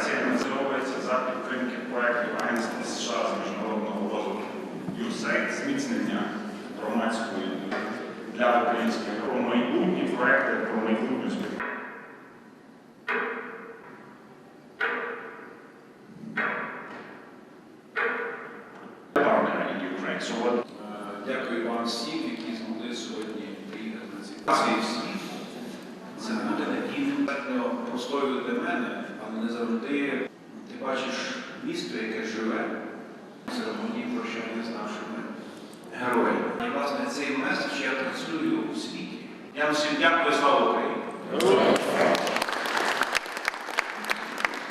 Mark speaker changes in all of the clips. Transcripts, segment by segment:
Speaker 1: організація називається за підтримки проєктів Агентства США з міжнародного розвитку USAID, зміцнення громадської для українських про майбутні проекти про майбутню співпрацю.
Speaker 2: Е, Дякую вам всім, які змогли сьогодні приїхати на ці Дякую. Це буде недостатньо простою для мене, але не завжди ти бачиш місто, яке живе в церемонії прощання з нашими героями. І власне цей меседж я транслюю у світі. Я вам всім дякую, слава Україні!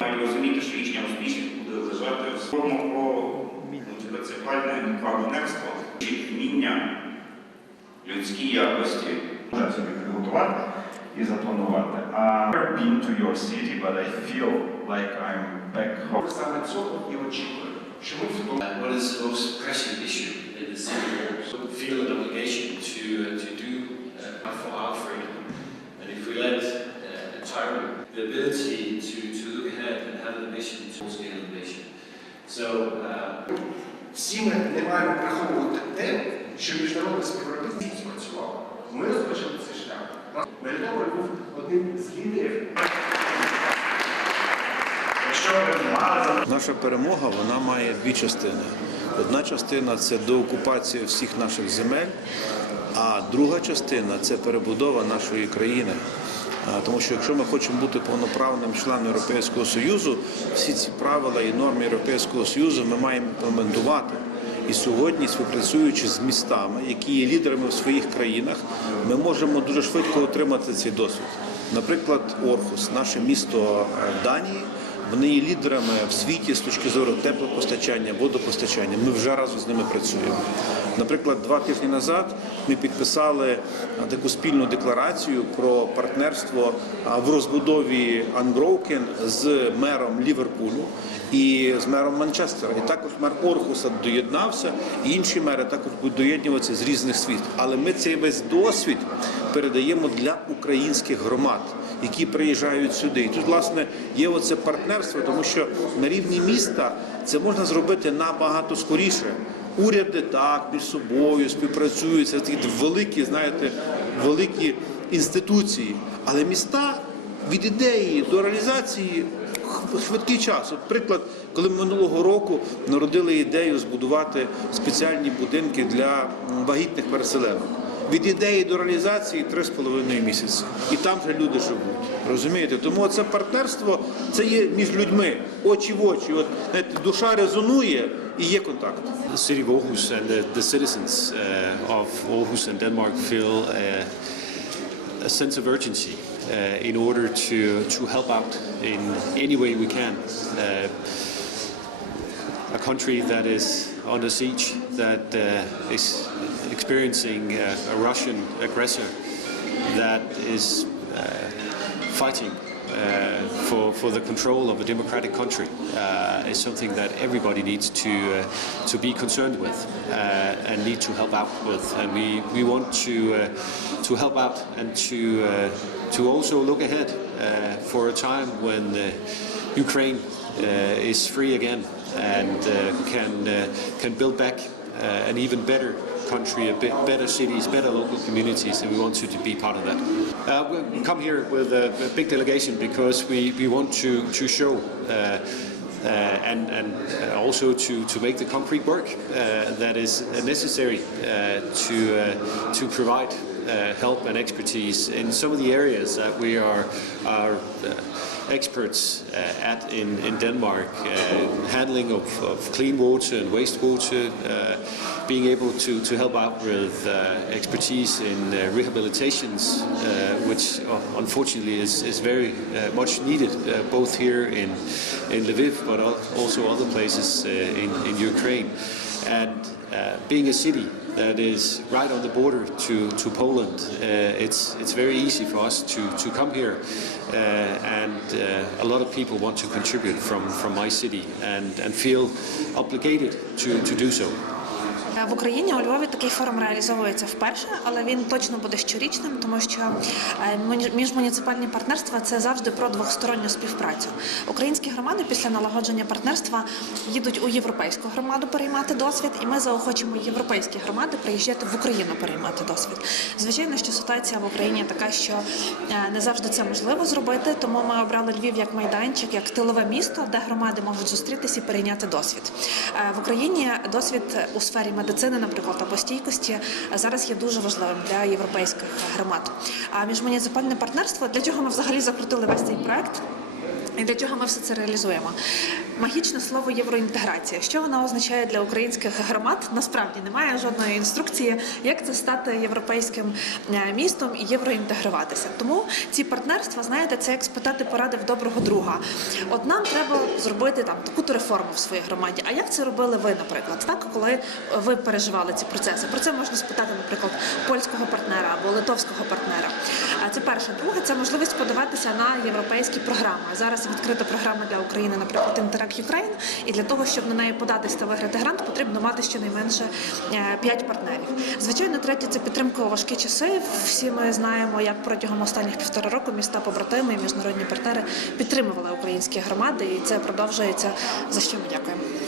Speaker 3: Маю розуміти, що їхня успішність буде лежати в форму про муніципальне партнерство чи вміння людській якості.
Speaker 1: можна собі приготувати і запланувати. А I've been to your city, but I feel like I'm back home.
Speaker 4: Саме цього і очікую, що ми в тому
Speaker 5: Uh, what is the most pressing issue in the city So feel an obligation to, uh, to do uh, for our freedom. And if we let uh, entirely the ability to, to look ahead and have a vision towards the innovation. So uh,
Speaker 4: всі ми не маємо приховувати те, що міжнародне співробітництво спрацювало. Ми розпочали цей шлях. Мелітополь був одним з лідерів.
Speaker 6: Наша перемога вона має дві частини. Одна частина це доокупація всіх наших земель, а друга частина це перебудова нашої країни. Тому що якщо ми хочемо бути повноправним членом Європейського Союзу, всі ці правила і норми Європейського Союзу ми маємо імплементувати. І сьогодні, співпрацюючи з містами, які є лідерами в своїх країнах, ми можемо дуже швидко отримати цей досвід. Наприклад, Орхус, наше місто е, Данії. Вони є лідерами в світі з точки зору теплопостачання, водопостачання. Ми вже разом з ними працюємо. Наприклад, два тижні назад ми підписали таку спільну декларацію про партнерство в розбудові Unbroken з мером Ліверпулю і з мером Манчестера. І також мер Орхуса доєднався, і інші мери також будуть доєднуватися з різних світ. Але ми цей весь досвід передаємо для українських громад які приїжджають сюди. І тут, власне, є оце партнерство, тому що на рівні міста це можна зробити набагато скоріше. Уряди так між собою співпрацюють, це такі великі, знаєте, великі інституції. Але міста від ідеї до реалізації швидкий час. От приклад, коли ми минулого року народили ідею збудувати спеціальні будинки для вагітних переселенок. Від ідеї до реалізації 3,5 місяці. І там же люди живуть. Розумієте? Тому це партнерство це є між людьми, очі в очі. От знаєте, душа резонує і є контакт.
Speaker 7: The city of Aarhus and the, the citizens uh, of Aarhus and Denmark feel uh, a sense of urgency uh, in order to, to help out in any way we can. Uh, a country that is under siege, that uh, is experiencing uh, a Russian aggressor that is uh, fighting uh, for, for the control of a democratic country uh, is something that everybody needs to, uh, to be concerned with and need to help out with. And we, we want to, to help out and to, to also look ahead for a time when uh, Ukraine uh, is free again and uh, can, uh, can build back uh, an even better country, a bit better cities, better local communities, and we want you to be part of that. Uh, we come here with a, a big delegation because we, we want to, to show uh, uh, and, and uh, also to, to make the concrete work uh, that is necessary uh, to, uh, to provide uh, help and expertise in some of the areas that we are, are uh, experts uh, at in, in Denmark, uh, handling of, of clean water and wastewater, uh, being able to, to help out with uh, expertise in uh, rehabilitations, uh, which uh, unfortunately is, is very uh, much needed, uh, both here in, in Lviv but also other places uh, in, in Ukraine. And uh, being a city that is right on the border to, to Poland, uh, it's, it's very easy for us to, to come here. And a lot of people want to contribute from, from my city and, and feel obligated to, to do so.
Speaker 8: В Україні у Львові такий форум реалізовується вперше, але він точно буде щорічним, тому що е, міжмуніципальні партнерства це завжди про двосторонню співпрацю. Українські громади після налагодження партнерства їдуть у європейську громаду переймати досвід, і ми заохочуємо європейські громади приїжджати в Україну переймати досвід. Звичайно, що ситуація в Україні така, що е, не завжди це можливо зробити, тому ми обрали Львів як майданчик, як тилове місто, де громади можуть зустрітися і перейняти досвід. Е, В Україні досвід у сфері медицини, наприклад, або стійкості зараз є дуже важливим для європейських громад. А міжмуніципальне партнерство для чого ми взагалі закрутили весь цей проект? І для чого ми все це реалізуємо? Магічне слово євроінтеграція. Що вона означає для українських громад? Насправді немає жодної інструкції, як це стати європейським е, містом і євроінтегруватися. Тому ці партнерства, знаєте, це як спитати поради в доброго друга. От нам треба зробити там таку-то реформу в своїй громаді. А як це робили ви, наприклад, так коли ви переживали ці процеси? Про це можна спитати, наприклад, польського партнера або литовського партнера. А це перше. Друге, це можливість подаватися на європейські програми. Зараз відкрита програма для України, наприклад, Interact Ukraine, і для того, щоб на неї податись та виграти грант, потрібно мати щонайменше 5 партнерів. Звичайно, третє це підтримка у важкі часи. Всі ми знаємо, як протягом останніх півтора року міста побратими і міжнародні партнери підтримували українські громади, і це продовжується. За що ми дякуємо.